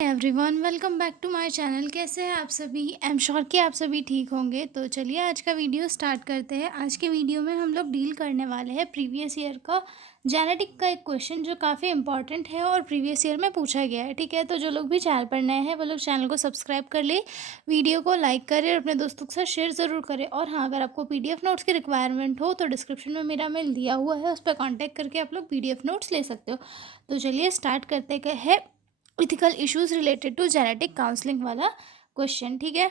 Everyone, welcome back to my channel. कैसे हैं आप सभी? आई एम श्योर कि आप सभी ठीक होंगे। तो चलिए आज का वीडियो स्टार्ट करते हैं। आज के वीडियो में हम लोग डील करने वाले हैं प्रीवियस ईयर का जेनेटिक का एक क्वेश्चन जो काफ़ी इंपॉर्टेंट है और प्रीवियस ईयर में पूछा गया है। ठीक है, तो जो लोग भी चैनल पर नए हैं वो लोग चैनल को सब्सक्राइब कर ले, वीडियो को लाइक करें और अपने दोस्तों के साथ शेयर ज़रूर करें। और हाँ, अगर आपको PDF नोट्स की रिक्वायरमेंट हो तो डिस्क्रिप्शन में मेरा मेल दिया हुआ है, उस पर कॉन्टैक्ट करके आप लोग PDF नोट्स ले सकते हो। तो चलिए स्टार्ट करते हैं ethical issues related to genetic counselling वाला क्वेश्चन। ठीक है,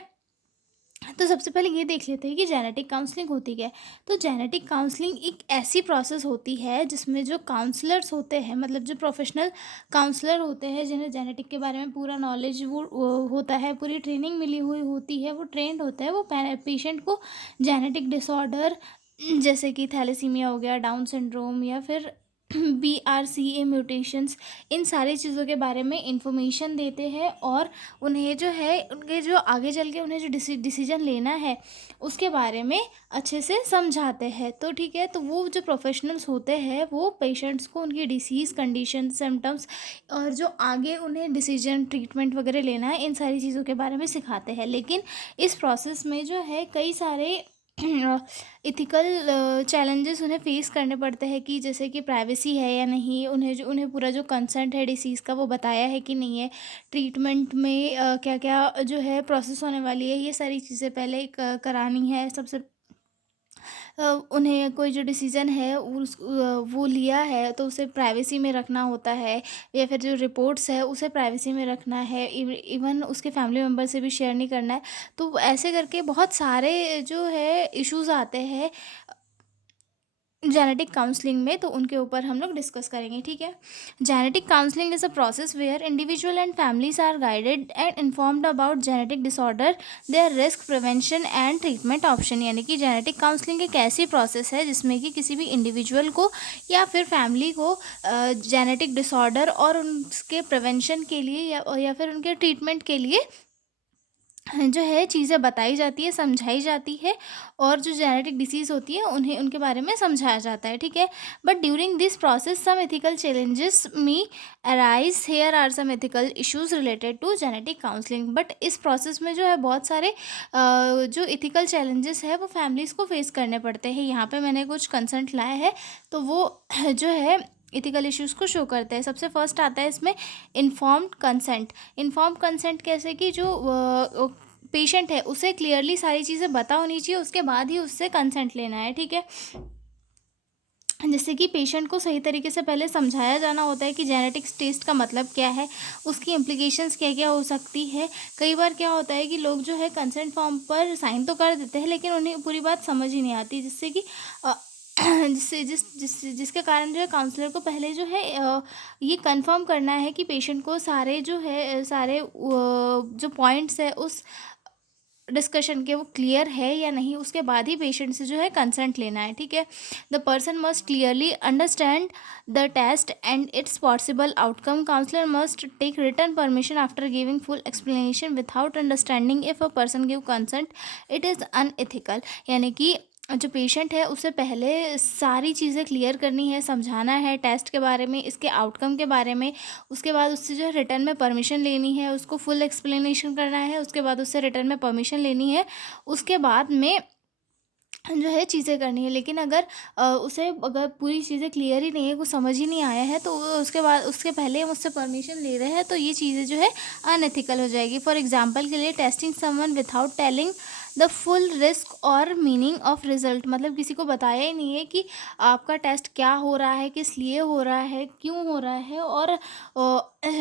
तो सबसे पहले ये देख लेते हैं कि जेनेटिक काउंसलिंग होती क्या है। तो जेनेटिक काउंसलिंग एक ऐसी प्रोसेस होती है जिसमें जो काउंसलर्स होते हैं, मतलब जो प्रोफेशनल काउंसलर होते हैं, जिन्हें जेनेटिक के बारे में पूरा नॉलेज वो होता है, पूरी ट्रेनिंग मिली हुई होती है, वो ट्रेंड होता है, वो पेशेंट को जेनेटिक डिसऑर्डर जैसे कि थैलेसीमिया हो गया, डाउन सिंड्रोम या फिर BRCA म्यूटेशंस, इन सारी चीज़ों के बारे में इंफॉर्मेशन देते हैं और उन्हें जो है उनके जो आगे चल के उन्हें जो डिसीजन लेना है उसके बारे में अच्छे से समझाते हैं। तो ठीक है, तो वो जो प्रोफेशनल्स होते हैं वो पेशेंट्स को उनकी डिसीज़ कंडीशन सिम्टम्स और जो आगे उन्हें डिसीजन ट्रीटमेंट वगैरह लेना है इन सारी चीज़ों के बारे में सिखाते हैं। लेकिन इस प्रोसेस में जो है कई सारे इथिकल चैलेंजेस उन्हें फेस करने पड़ते हैं कि जैसे कि प्राइवेसी है या नहीं, उन्हें पूरा जो कंसेंट है डिसीज़ का वो बताया है कि नहीं है, ट्रीटमेंट में क्या क्या जो है प्रोसेस होने वाली है, ये सारी चीज़ें पहले करानी है सबसे। उन्हें कोई जो डिसीज़न है वो लिया है तो उसे प्राइवेसी में रखना होता है, या फिर जो रिपोर्ट्स है उसे प्राइवेसी में रखना है, इवन उसके फैमिली मेम्बर से भी शेयर नहीं करना है। तो ऐसे करके बहुत सारे जो है इश्यूज आते हैं जेनेटिक काउंसलिंग में, तो उनके ऊपर हम लोग डिस्कस करेंगे। ठीक है, genetic counselling is a process where individual and families are guided and informed about genetic disorder, their risk, prevention and treatment option. यानी कि जेनेटिक काउंसलिंग एक ऐसी प्रोसेस है जिसमें कि किसी भी इंडिविजुअल को या फिर फैमिली को जेनेटिक डिसऑर्डर और उसके प्रिवेंशन के लिए या फिर उनके ट्रीटमेंट के लिए जो है चीज़ें बताई जाती है, समझाई जाती है, और जो जेनेटिक डिसीज़ होती है उन्हें उनके बारे में समझाया जाता है। ठीक है, but during this process some ethical challenges may arise, here are some ethical issues related to genetic counselling. But इस प्रोसेस में जो है बहुत सारे जो इथिकल चैलेंजेस है वो फैमिलीज़ को फेस करने पड़ते हैं। यहाँ पे मैंने कुछ कंसर्ट लाए हैं तो वो जो है इथिकल इश्यूज़ को शो करते हैं। सबसे फर्स्ट आता है इसमें इन्फॉर्म्ड कंसेंट। इन्फॉर्म कंसेंट कैसे कि जो पेशेंट है उसे क्लियरली सारी चीज़ें पता होनी चाहिए, उसके बाद ही उससे कंसेंट लेना है। ठीक है, जैसे कि पेशेंट को सही तरीके से पहले समझाया जाना होता है कि जेनेटिक्स टेस्ट का मतलब क्या है, उसकी इम्प्लीकेशंस क्या क्या हो सकती है। कई बार क्या होता है कि लोग जो है कंसेंट फॉर्म पर साइन तो कर देते हैं लेकिन उन्हें पूरी बात समझ ही नहीं आती, जिससे कि जिसके कारण जो है काउंसलर को पहले जो है ये कंफर्म करना है कि पेशेंट को सारे जो है सारे जो पॉइंट्स है उस डिस्कशन के वो क्लियर है या नहीं, उसके बाद ही पेशेंट से जो है कंसेंट लेना है। ठीक है, the person must clearly understand the test and its possible outcome. Counsellor must take written permission after giving full explanation. Without understanding if a person give consent it is unethical. यानी कि जो patient है उसे पहले सारी चीज़ें clear करनी है, समझाना है टेस्ट के बारे में, इसके आउटकम के बारे में। उसके बाद उससे जो है रिटर्न में परमिशन लेनी है, उसको फुल एक्सप्लेनेशन करना है, उसके बाद उससे रिटर्न में परमिशन लेनी है, उसके बाद में जो है चीज़ें करनी है। लेकिन उसे अगर पूरी चीज़ें क्लियर ही नहीं है, कुछ समझ ही नहीं आया है, तो उसके बाद उसके पहले हम उससे परमिशन ले रहे हैं तो ये चीज़ें जो है अनएथिकल हो जाएगी। फॉर एग्जांपल के लिए testing someone without telling the full risk और मीनिंग ऑफ रिजल्ट। मतलब किसी को बताया ही नहीं है कि आपका टेस्ट क्या हो रहा है, किस लिए हो रहा है, क्यों हो रहा है, और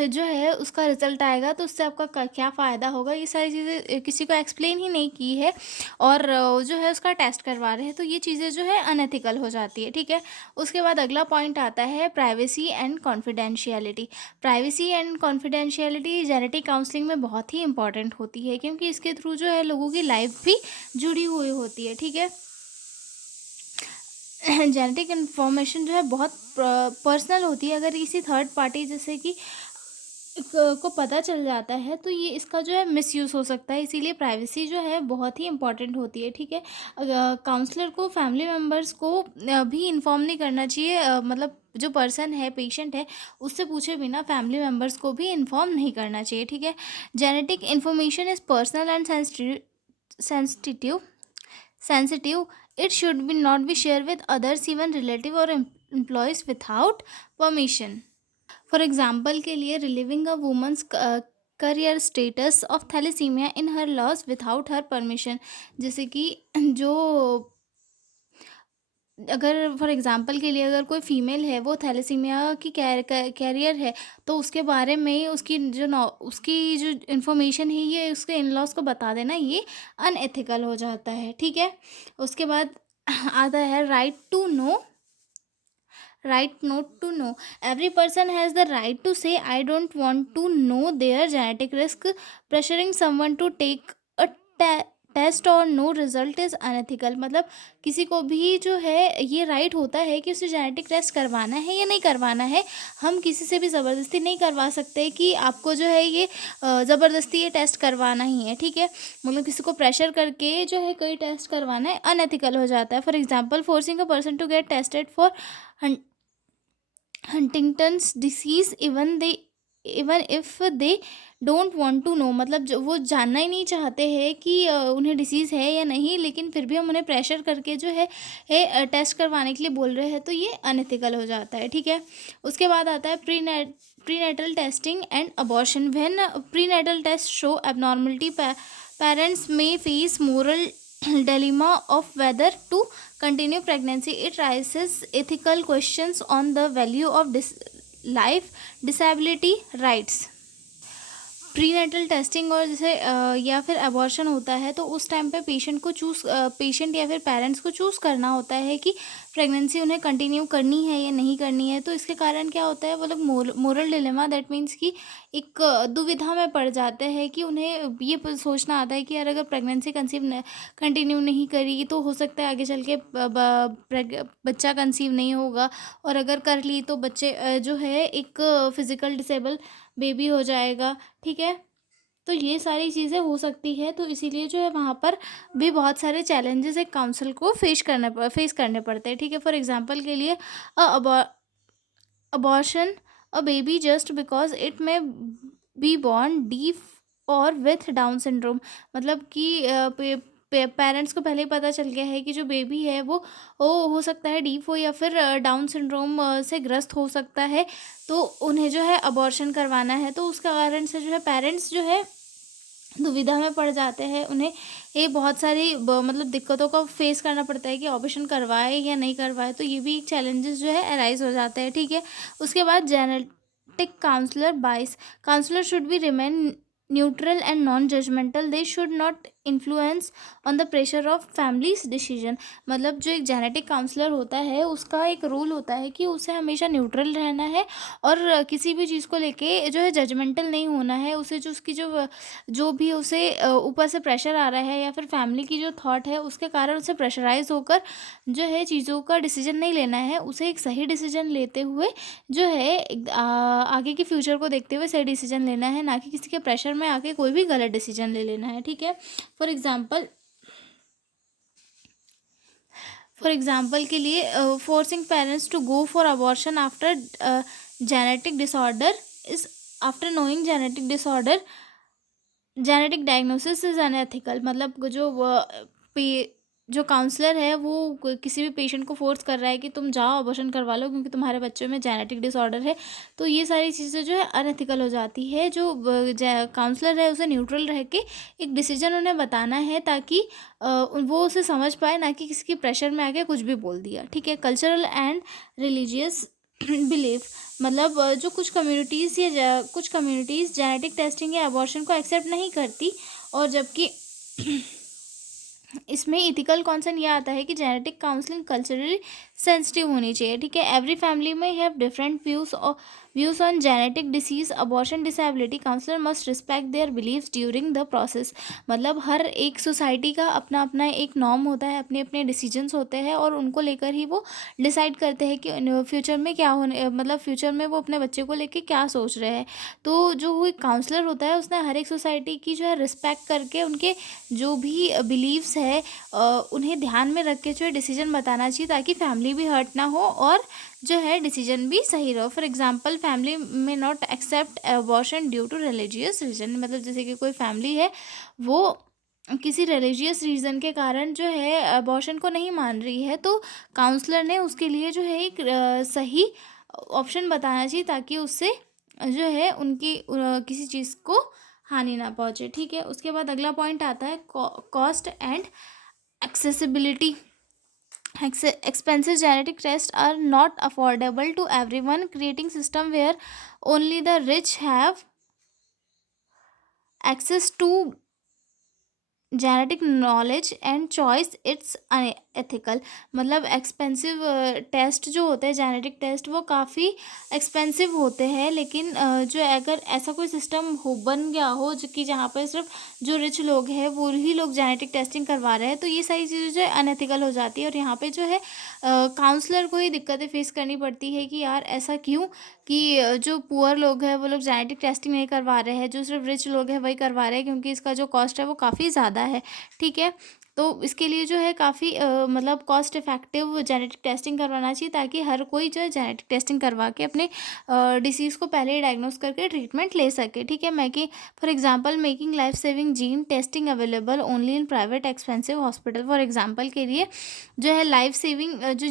जो है उसका रिजल्ट आएगा तो उससे आपका क्या फ़ायदा होगा, ये सारी चीज़ें किसी को एक्सप्लेन ही नहीं की है, और जो है उसका टेस्ट करवा रहे हैं, तो ये चीज़ें जो है अनएथिकल हो जाती है। ठीक है, उसके बाद अगला पॉइंट आता है privacy and confidentiality. Privacy and confidentiality genetic counselling में बहुत ही इंपॉर्टेंट होती है, क्योंकि इसके थ्रू जो है लोगों की लाइफ भी जुड़ी हुई होती है। ठीक है, जेनेटिक इन्फॉर्मेशन जो है बहुत पर्सनल होती है। अगर किसी थर्ड पार्टी जैसे कि को पता चल जाता है तो ये इसका जो है मिसयूज़ हो सकता है, इसीलिए प्राइवेसी जो है बहुत ही इम्पोर्टेंट होती है, ठीक है। काउंसलर को फैमिली मेम्बर्स को भी इन्फॉर्म नहीं करना चाहिए, मतलब जो पर्सन है, पेशेंट है, उससे पूछे बिना फैमिली मेम्बर्स को भी इन्फॉर्म नहीं करना चाहिए, ठीक है। Genetic information is personal and sensitive sensitive it should be not be shared with others, even relative or employees, without permission. For example के लिए revealing a woman's carrier status of thalassemia in her laws without her permission. जैसे कि जो अगर for example के लिए अगर कोई फीमेल है वो थैलेसीमिया की कैरियर है, तो उसके बारे में उसकी जो इन्फॉर्मेशन है ये उसके इन लॉज को बता देना, ये अनएथिकल हो जाता है, ठीक है। उसके बाद आता है right not to know. Every person has the right to say I don't want to know their genetic risk. Pressuring someone to take a test और नो रिजल्ट इज़ अनएथिकल। मतलब किसी को भी जो है ये राइट होता है कि उसे जेनेटिक टेस्ट करवाना है या नहीं करवाना है। हम किसी से भी ज़बरदस्ती नहीं करवा सकते कि आपको जो है ये ज़बरदस्ती ये टेस्ट करवाना ही है, ठीक है। मतलब किसी को प्रेशर करके जो है कोई टेस्ट करवाना है अनएथिकल हो जाता है। For example, forcing a person to get tested for Huntington's disease even if they don't want to know. मतलब जो वो जानना ही नहीं चाहते हैं कि उन्हें डिसीज़ है या नहीं, लेकिन फिर भी हम उन्हें प्रेशर करके जो है टेस्ट करवाने के लिए बोल रहे हैं, तो ये अनएथिकल हो जाता है, ठीक है। उसके बाद आता है prenatal testing and abortion. When prenatal test show abnormality, parents may face moral dilemma of whether to continue pregnancy. It raises ethical questions on the value of life, disability rights. Prenatal testing और जैसे या फिर abortion होता है, तो उस time पे patient या फिर पेरेंट्स को चूज़ करना होता है कि प्रेगनेंसी उन्हें कंटिन्यू करनी है या नहीं करनी है। तो इसके कारण क्या होता है, वो लोग मोरल डिलेमा, दैट मीन्स कि एक दुविधा में पड़ जाते हैं कि उन्हें ये सोचना आता है कि यार अगर प्रेगनेंसी कंटिन्यू नहीं करी तो हो सकता है आगे चल के बच्चा कंसीव नहीं होगा, और अगर कर ली तो बच्चे जो है एक फिज़िकल डिसेबल बेबी हो जाएगा, ठीक है। तो ये सारी चीज़ें हो सकती है, तो इसीलिए जो है वहाँ पर भी बहुत सारे चैलेंजेस एक काउंसिल को फेस करने पड़ते हैं, ठीक है। फॉर एग्जांपल के लिए abortion a baby just because it में बी बॉर्न डीफ और विथ डाउन सिंड्रोम। मतलब कि पेरेंट्स को पहले ही पता चल गया है कि जो बेबी है वो हो सकता है डीफ हो या फिर डाउन सिंड्रोम से ग्रस्त हो सकता है, तो उन्हें जो है अबॉर्शन करवाना है। तो उसका कारण से जो है पेरेंट्स जो है दुविधा में पड़ जाते हैं, उन्हें ये बहुत सारी मतलब दिक्कतों का फेस करना पड़ता है कि ऑपरेशन करवाए या नहीं करवाए। तो ये भी एक चैलेंजेस जो है अराइज हो जाते हैं, ठीक है। उसके बाद genetic counsellor bias. Counsellor should be remain neutral and non judgmental. They should not influence on the pressure of families decision. मतलब जो एक जेनेटिक काउंसलर होता है उसका एक रूल होता है कि उसे हमेशा न्यूट्रल रहना है और किसी भी चीज़ को लेके जो है जजमेंटल नहीं होना है। उसे जो उसकी जो भी उसे ऊपर से प्रेशर आ रहा है या फिर फैमिली की जो थॉट है उसके कारण उसे प्रेशराइज होकर जो है चीज़ों का डिसीजन नहीं लेना है। उसे एक सही डिसीजन लेते हुए जो है आगे के फ्यूचर को देखते हुए सही डिसीजन लेना है, ना कि किसी के प्रेशर में आके कोई भी गलत डिसीजन ले लेना है, ठीक है। फॉर एग्जाम्पल के लिए forcing parents to go for abortion after genetic disorder is after knowing genetic diagnosis is unethical. मतलब जो काउंसलर है वो किसी भी पेशेंट को फोर्स कर रहा है कि तुम जाओ अबॉर्शन करवा लो क्योंकि तुम्हारे बच्चे में जेनेटिक डिसऑर्डर है, तो ये सारी चीज़ें जो है अनएथिकल हो जाती है। जो काउंसलर है उसे न्यूट्रल रह के एक डिसीजन उन्हें बताना है ताकि वो उसे समझ पाए, ना कि किसी के प्रेशर में आके कुछ भी बोल दिया, ठीक है। Cultural and religious belief. मतलब जो कुछ कम्युनिटीज़ जेनेटिक टेस्टिंग या अबॉर्शन को एक्सेप्ट नहीं करती, और जबकि इसमें इथिकल कॉन्सर्न यह आता है कि जेनेटिक काउंसलिंग कल्चरली सेंसिटिव होनी चाहिए, ठीक है। Every family may have different views on genetic disease, abortion, disability. Counsellor must respect their beliefs during the process. मतलब हर एक सोसाइटी का अपना अपना एक नॉर्म होता है, अपने अपने डिसीजंस होते हैं, और उनको लेकर ही वो डिसाइड करते हैं कि फ्यूचर में क्या होने, मतलब फ्यूचर में वो अपने बच्चे को लेके क्या सोच रहे हैं। तो जो एक काउंसलर होता है उसने हर एक सोसाइटी की जो है रिस्पेक्ट करके उनके जो भी बिलीव्स है उन्हें ध्यान में रख के जो है डिसीजन बताना चाहिए, ताकि फैमिली भी हर्ट ना हो और जो है डिसीजन भी सही रहो। For example, family may not accept abortion due to religious reason. मतलब जैसे कि कोई फैमिली है वो किसी रिलीजियस रीज़न के कारण जो है अबॉर्शन को नहीं मान रही है, तो काउंसलर ने उसके लिए जो है एक सही ऑप्शन बताना चाहिए, ताकि उससे जो है उनकी किसी चीज़ को हानि ना पहुंचे, ठीक है। उसके बाद अगला पॉइंट आता है cost and accessibility. Expensive genetic tests are not affordable to everyone, creating system where only the rich have access to genetic knowledge and choice. It's ethical. मतलब एक्सपेंसिव टेस्ट जो होते हैं, जेनेटिक टेस्ट, वो काफ़ी expensive होते हैं, लेकिन जो अगर ऐसा कोई सिस्टम हो बन गया हो जो कि जहाँ पर सिर्फ जो रिच लोग हैं वो ही लोग जेनेटिक टेस्टिंग करवा रहे हैं, तो ये सारी चीज़ें जो है अनएथिकल हो जाती है। और यहाँ पे जो है काउंसलर को ही दिक्कतें फेस करनी पड़ती है कि यार ऐसा क्यों, कि जो पुअर लोग हैं वो लोग जेनेटिक टेस्टिंग नहीं करवा रहे हैं, जो सिर्फ रिच लोग हैं वही करवा रहे हैं, क्योंकि इसका जो कॉस्ट है वो काफ़ी ज़्यादा है, ठीक है। तो इसके लिए जो है काफ़ी मतलब कॉस्ट इफ़ेक्टिव जेनेटिक टेस्टिंग करवाना चाहिए, ताकि हर कोई जो है जेनेटिक टेस्टिंग करवा के अपने डिसीज़ को पहले ही डायग्नोस करके ट्रीटमेंट ले सके, ठीक है। For example, making life saving gene testing available only in private expensive hospital. For example के लिए जो है लाइफ सेविंग जो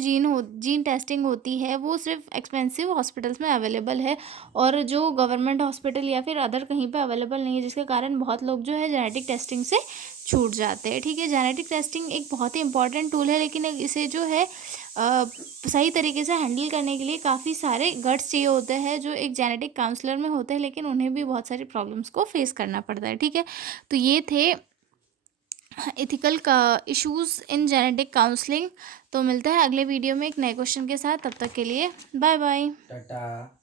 जीन टेस्टिंग होती है वो सिर्फ एक्सपेंसिव हॉस्पिटल्स में अवेलेबल है, और जो गवर्नमेंट हॉस्पिटल या फिर अदर कहीं पे अवेलेबल नहीं है, जिसके कारण बहुत लोग जो है जेनेटिक टेस्टिंग से छूट जाते हैं, ठीक है। जेनेटिक टेस्टिंग एक बहुत ही इंपॉर्टेंट टूल है, लेकिन इसे जो है सही तरीके से हैंडल करने के लिए काफ़ी सारे गट्स चाहिए होते हैं, जो एक जेनेटिक काउंसलर में होते हैं, लेकिन उन्हें भी बहुत सारी प्रॉब्लम्स को फेस करना पड़ता है, ठीक है। तो ये थे इथिकल का इश्यूज़ इन जेनेटिक काउंसलिंग। तो मिलता है अगले वीडियो में एक नए क्वेश्चन के साथ, तब तक के लिए बाय बाय। टाटा।